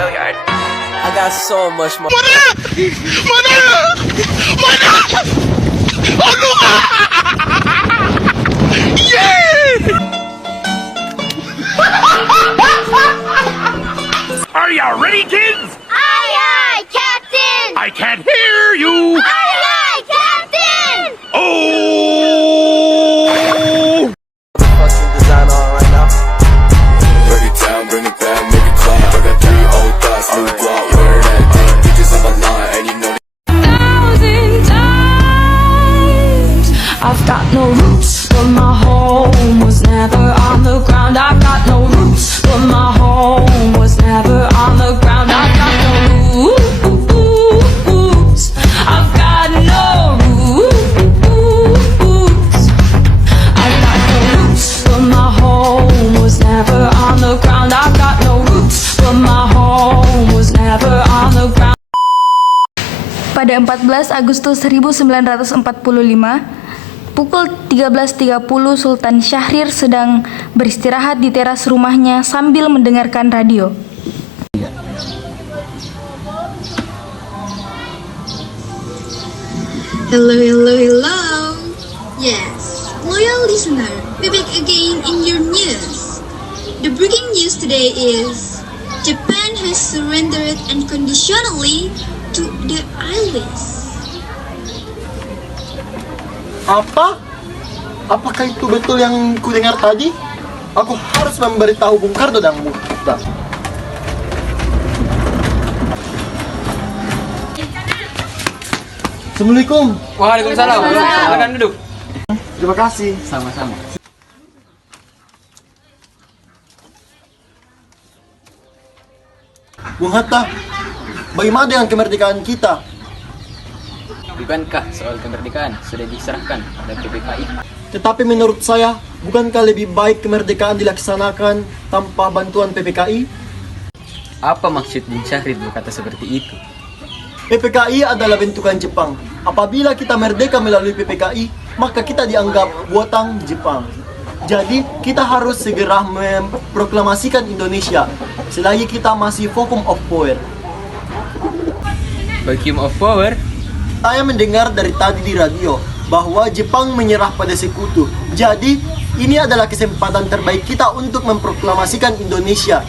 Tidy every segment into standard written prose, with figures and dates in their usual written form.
Gilliard. I got so much more. Are ya ready, kids? Aye, aye, Captain! I can't hear you! Aye, aye, Captain! Oh! Fucking design on right now. Break it down, bring it back, make it clap. I got 3 old thoughts, new guap, where that thing, bitches on my line, and you know. Thousand times I've got no roots, but my home was never on the ground. I've got no roots, but my home was never on the ground. I've got no roots. I've got no roots. I've got no roots, but my home was never on the ground. I've got no roots, but my home was never on the ground. Pada 14 Agustus 1945, pukul 13.30 Sultan Syahrir sedang beristirahat di teras rumahnya sambil mendengarkan radio. Hello, hello, hello. Yes, loyal listener, we're back again in your news. The breaking news today is Japan has surrendered unconditionally to the islands. Apa? Apakah itu betul yang kudengar tadi? Aku harus memberitahu Bung Karno dan Bung Hatta. Assalamualaikum. Waalaikumsalam. Silakan duduk. Terima kasih. Sama-sama. Bung Hatta, bagaimana dengan kemerdekaan kita? Bukankah soal kemerdekaan sudah diserahkan pada PPKI? Tetapi menurut saya, bukankah lebih baik kemerdekaan dilaksanakan tanpa bantuan PPKI? Apa maksud Bung Syahrir berkata seperti itu? PPKI adalah bentukan Jepang. Apabila kita merdeka melalui PPKI, maka kita dianggap buatan Jepang. Jadi, kita harus segera memproklamasikan Indonesia selagi kita masih vacuum of power. Vacuum of power? Saya mendengar dari tadi di radio bahwa Jepang menyerah pada sekutu. Jadi, ini adalah kesempatan terbaik kita untuk memproklamasikan Indonesia.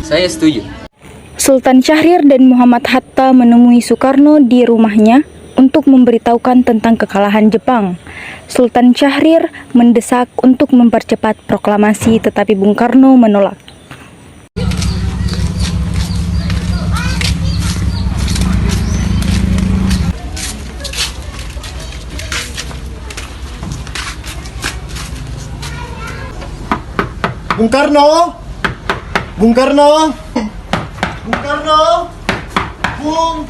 Saya setuju. Sultan Syahrir dan Muhammad Hatta menemui Soekarno di rumahnya untuk memberitahukan tentang kekalahan Jepang. Sultan Syahrir mendesak untuk mempercepat proklamasi, tetapi Bung Karno menolak. Bung Karno! Bung Karno! Bung Karno! Bung!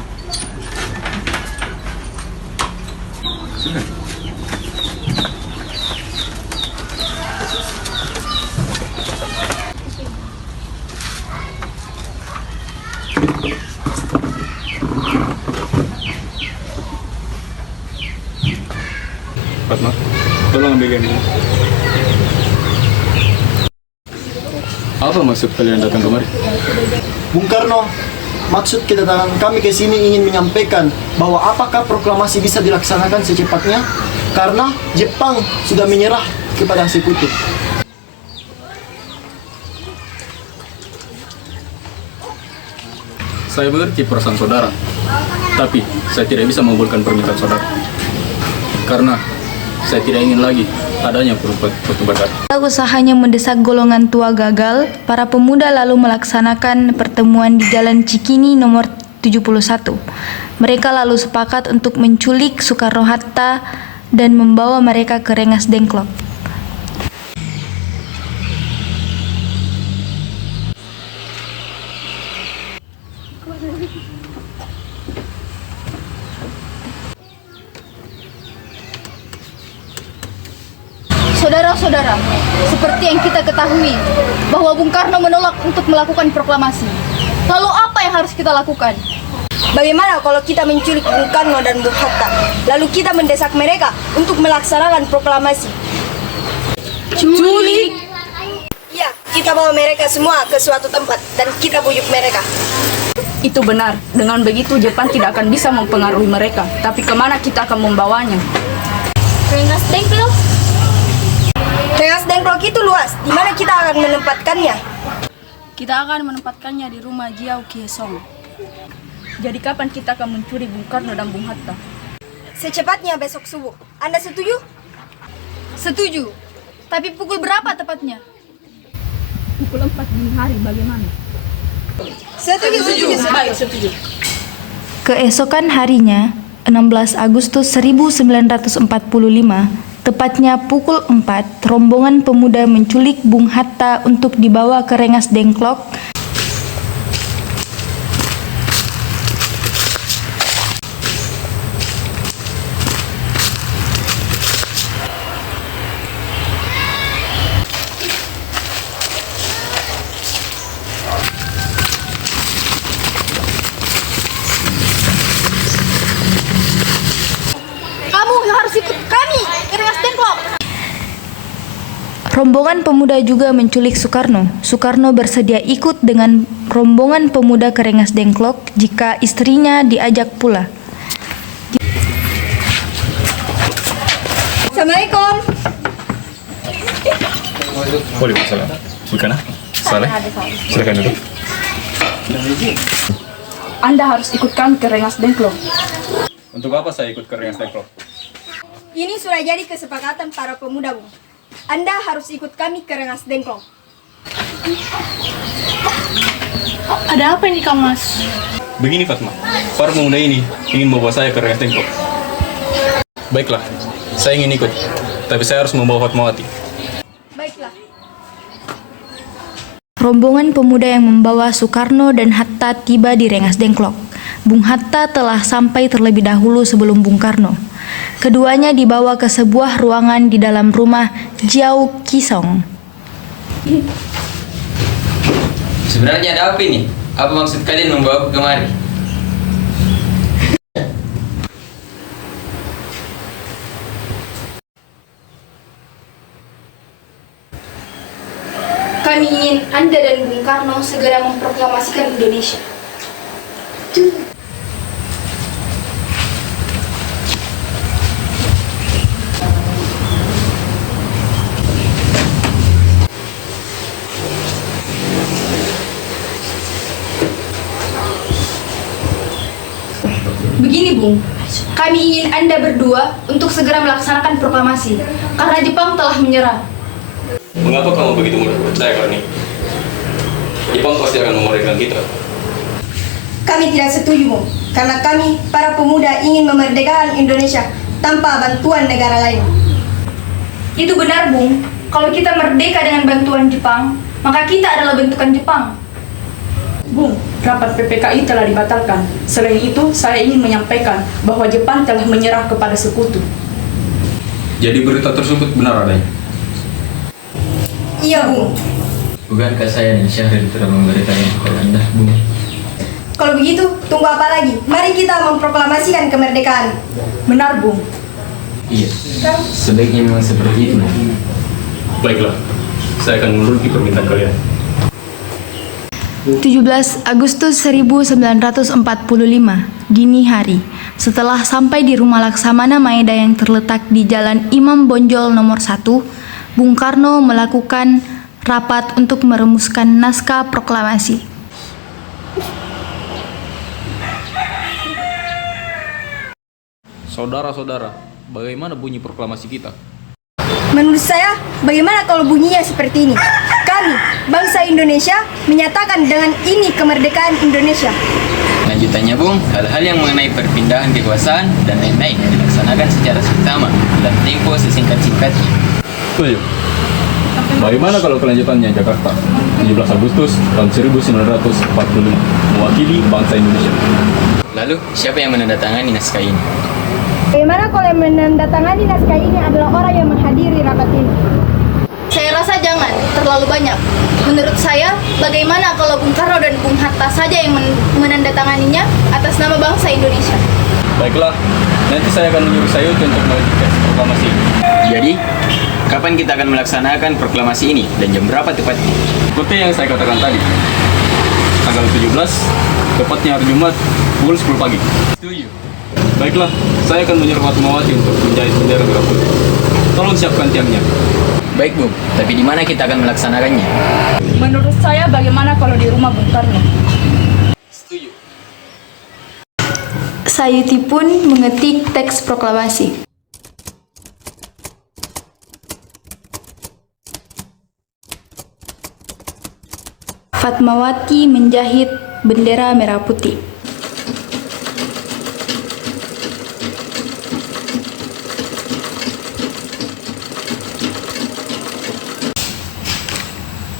Fatma, tolong ambilkan ini. Apa maksud kalian datang kemari? Bung Karno, maksud kedatangan kami ke sini ingin menyampaikan bahwa apakah proklamasi bisa dilaksanakan secepatnya? Karena Jepang sudah menyerah kepada sekutu. Saya mengerti perasaan saudara, tapi saya tidak bisa mengabulkan permintaan saudara. Karena saya tidak ingin lagi adanya pertubatan. Usahanya mendesak golongan tua gagal, para pemuda lalu melaksanakan pertemuan di Jalan Cikini nomor 71. Mereka lalu sepakat untuk menculik Soekarno-Hatta dan membawa mereka ke Rengas Dengklok. Saudara-saudara, seperti yang kita ketahui bahwa Bung Karno menolak untuk melakukan proklamasi. Lalu apa yang harus kita lakukan? Bagaimana kalau kita menculik Bung Karno dan Bung Hatta, lalu kita mendesak mereka untuk melaksanakan proklamasi? Culik? Ya, kita bawa mereka semua ke suatu tempat dan kita bujuk mereka. Itu benar. Dengan begitu Jepang tidak akan bisa mempengaruhi mereka. Tapi kemana kita akan membawanya? Rengas Dengklok. Rengas Dengklok itu luas. Di mana kita akan menempatkannya? Kita akan menempatkannya di rumah Jiao Kiesong. Jadi kapan kita akan mencuri Bung Karno dan Bung Hatta? Secepatnya besok subuh. Anda setuju? Setuju. Tapi pukul berapa tepatnya? Pukul 4 dini hari, bagaimana? Setuju. Baik, setuju. Keesokan harinya, 16 Agustus 1945, tepatnya pukul 4, rombongan pemuda menculik Bung Hatta untuk dibawa ke Rengas Dengklok. Kamu harus ikut kami ke Rengas Dengklok. Rombongan pemuda juga menculik Soekarno. Soekarno bersedia ikut dengan rombongan pemuda ke Rengas Dengklok jika istrinya diajak pula. Assalamualaikum. Waalaikumsalam. Bukan ah? Saleh? Silakan duduk. Anda harus ikut kami ke Rengas Dengklok. Untuk apa saya ikut ke Rengas Dengklok? Ini sudah jadi kesepakatan para pemuda, Bung. Anda harus ikut kami ke Rengas Dengklok. Ada apa ini, Kang Mas? Begini Fatma, para pemuda ini ingin membawa saya ke Rengas Dengklok. Baiklah, saya ingin ikut, tapi saya harus membawa Fatmawati. Baiklah. Rombongan pemuda yang membawa Soekarno dan Hatta tiba di Rengas Dengklok. Bung Hatta telah sampai terlebih dahulu sebelum Bung Karno. Keduanya dibawa ke sebuah ruangan di dalam rumah Jiao Kisong. Sebenarnya ada apa ini? Apa maksud kalian membawa aku kemari? Kami ingin Anda dan Bung Karno segera memproklamasikan Indonesia. Begini, Bung. Kami ingin Anda berdua untuk segera melaksanakan proklamasi karena Jepang telah menyerah. Mengapa kamu begitu mudah percaya kalau ini? Jepang pasti akan memerdekakan kita. Kami tidak setuju, Bung. Karena kami, para pemuda, ingin memerdekakan Indonesia tanpa bantuan negara lain. Itu benar, Bung. Kalau kita merdeka dengan bantuan Jepang, maka kita adalah bentukan Jepang. Bung, rapat PPKI telah dibatalkan. Selain itu, saya ingin menyampaikan bahwa Jepang telah menyerah kepada sekutu. Jadi berita tersebut benar adanya? Iya, Bung. Bukankah saya dan Syahril telah memberitakan kepada Anda, Bung? Kalau begitu, tunggu apa lagi? Mari kita memproklamasikan kemerdekaan. Benar, Bung. Iya, sebaiknya memang seperti itu. Baiklah, saya akan menuruti permintaan kalian. 17 Agustus 1945, dini hari. Setelah sampai di rumah Laksamana Maeda yang terletak di Jalan Imam Bonjol nomor 1, Bung Karno melakukan rapat untuk merumuskan naskah proklamasi. Saudara-saudara, bagaimana bunyi proklamasi kita? Menurut saya, bagaimana kalau bunyinya seperti ini? Kami, bangsa Indonesia, menyatakan dengan ini kemerdekaan Indonesia. Lanjutannya, Bung, hal-hal yang mengenai perpindahan kekuasaan dan lain-lain dilaksanakan secara seksama dalam tempo sesingkat-singkatnya. Setuju. Bagaimana kalau kelanjutannya Jakarta, 17 Agustus tahun 1945, mewakili bangsa Indonesia? Lalu, siapa yang menandatangani naskah ini? Bagaimana kalau yang menandatangani naskah ini adalah orang yang menghadiri rapat ini? Saya rasa jangan, terlalu banyak. Menurut saya, bagaimana kalau Bung Karno dan Bung Hatta saja yang menandatanganinya atas nama bangsa Indonesia? Baiklah, nanti saya akan menyuruh Sayuti untuk mewujudkan proklamasi ini. Jadi, Kapan kita akan melaksanakan proklamasi ini dan jam berapa tepatnya? Seperti yang saya katakan tadi, tanggal 17, tepatnya hari Jumat, pukul 10 pagi. Setuju. Baiklah, saya akan menyuruh Fatmawati untuk menjahit bendera merah putih. Tolong siapkan tiangnya. Baik Bung, tapi di mana kita akan melaksanakannya? Menurut saya bagaimana kalau di rumah Bung Karno? Setuju. Sayuti pun mengetik teks proklamasi. Fatmawati menjahit bendera merah putih.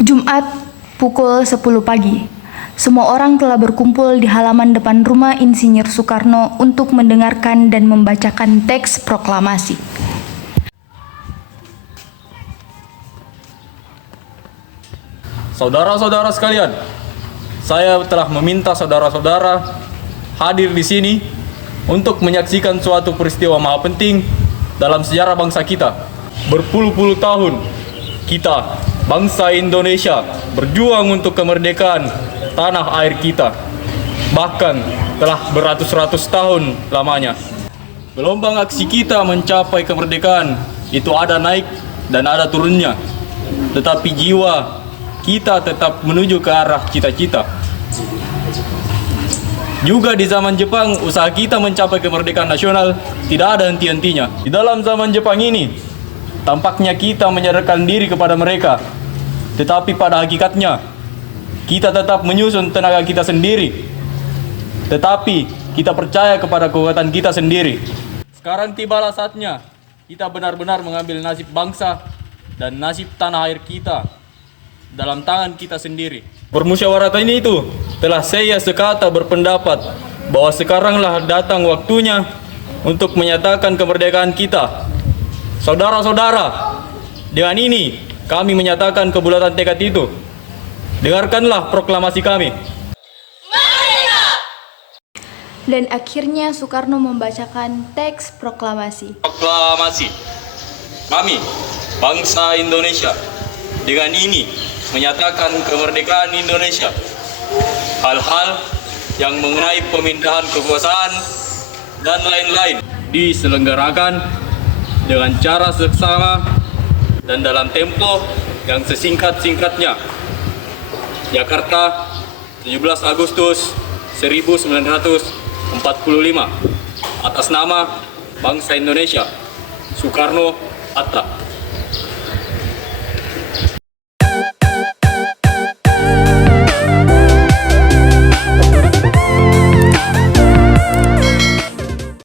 Jumat pukul 10 pagi. Semua orang telah berkumpul di halaman depan rumah Insinyur Soekarno untuk mendengarkan dan membacakan teks proklamasi. Saudara-saudara sekalian, saya telah meminta saudara-saudara hadir di sini untuk menyaksikan suatu peristiwa maha penting dalam sejarah bangsa kita. Berpuluh-puluh tahun kita, bangsa Indonesia, berjuang untuk kemerdekaan tanah air kita. Bahkan telah beratus-ratus tahun lamanya. Gelombang aksi kita mencapai kemerdekaan itu ada naik dan ada turunnya. Tetapi jiwa kita tetap menuju ke arah cita-cita. Juga di zaman Jepang, usaha kita mencapai kemerdekaan nasional tidak ada henti-hentinya. Di dalam zaman Jepang ini, tampaknya kita menyadarkan diri kepada mereka. Tetapi pada hakikatnya, kita tetap menyusun tenaga kita sendiri. Tetapi kita percaya kepada kekuatan kita sendiri. Sekarang tibalah saatnya kita benar-benar mengambil nasib bangsa dan nasib tanah air kita dalam tangan kita sendiri. Permusyawaratan itu telah saya sekata berpendapat bahwa sekaranglah datang waktunya untuk menyatakan kemerdekaan kita. Saudara-saudara, dengan ini kami menyatakan kebulatan tekad itu. Dengarkanlah proklamasi kami. Dan akhirnya Soekarno membacakan teks proklamasi. Proklamasi. Kami, bangsa Indonesia, dengan ini menyatakan kemerdekaan Indonesia. Hal-hal yang mengenai pemindahan kekuasaan dan lain-lain diselenggarakan dengan cara seksama dan dalam tempo yang sesingkat-singkatnya. Jakarta, 17 Agustus 1945. Atas nama bangsa Indonesia, Soekarno-Hatta.